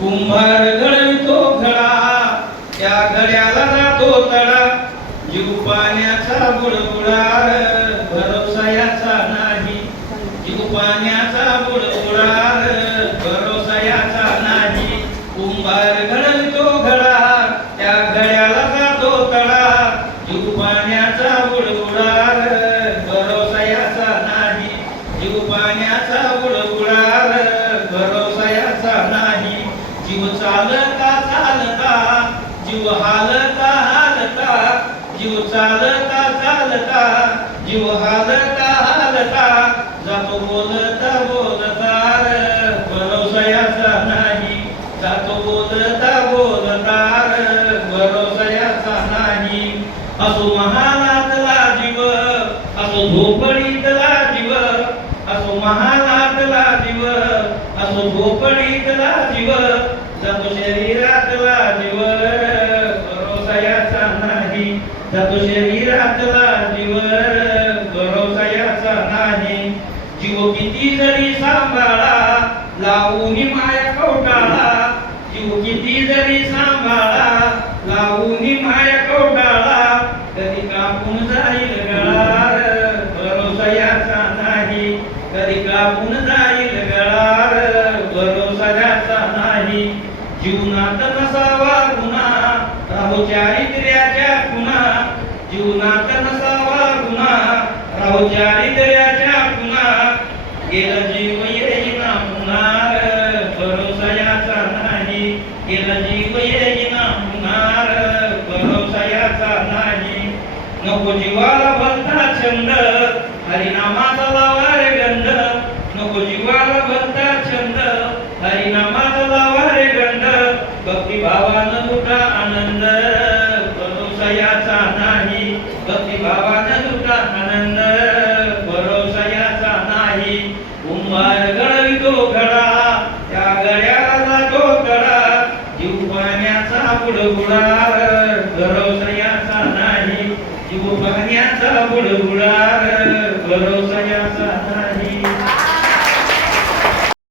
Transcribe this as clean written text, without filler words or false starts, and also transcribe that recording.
कुंभार घडवितो घडा, त्या घड्याला जातो तडा. जीव पाण्याचा बुडबुडार, भरोसा याचा नाही. जीव पाण्याचा बुडबुडार, भरोसा याचा नाही. कुंभार घडवितो घडा, त्या घड्याला जातो तडा. जीव पाण्याचा बुडबुडार, भरोसा याचा नाही. जीव पाण्याचा बुडबुडार, भरोसा याचा नाही. जीव चालता चालता, जीव हालता हालता. जीव चालता चालता, जीव हालता हालता. जातो बोलता बोलता, भरोसा याचा नाही. जातो बोलता बोलता, भरोसा याचा नाही. असो महालातला जीव, असो झोपडीतला जीव. असो महालातला जीव, असो झोपडीतला जीव. जातो शरीरातला जीव, भरोसा याचा नाही. जातो शरीरातला जीव, भरोसा याचा नाही. जीव किती जरी सांभाळा, लावून माया कवटाळा. जीव किती जरी सांभाळा, लावून माया कवटाळा. कधी कापून जाईल गळार, भरोसा याचा नाही. कधी कापून जाईल गळार, भरोसा याचा नाही. जीवनात नसावा गुन्हा, राहू चारित्र्याच्या खुणा. जीवनात नसावा गुन्हा, राहू चारित्र्याच्या खुणा. गेला जीव येईना पुन्हा, भरोसा याचा नाही. गेला जीव येईना पुन्हा, भरोसा याचा नाही. नको जीवाला भलता छंद, हरिनामाचा लावा रे गंध. नको जीवाला भलता छंद, हरिनामाचा लावा रे गंध. भक्तिभावानं लुटा आनंद, भरोसा याचा नाही. भक्तिभावानं लुटा आनंद, भरोसा याचा नाही. कुंभार घडवितो घडा, त्या घड्याला जातो तडा. जीव पाण्याचा बुडबुडार, भरोसा याचा नाही. जीव पाण्याचा बुडबुडार, भरोसा याचा नाही.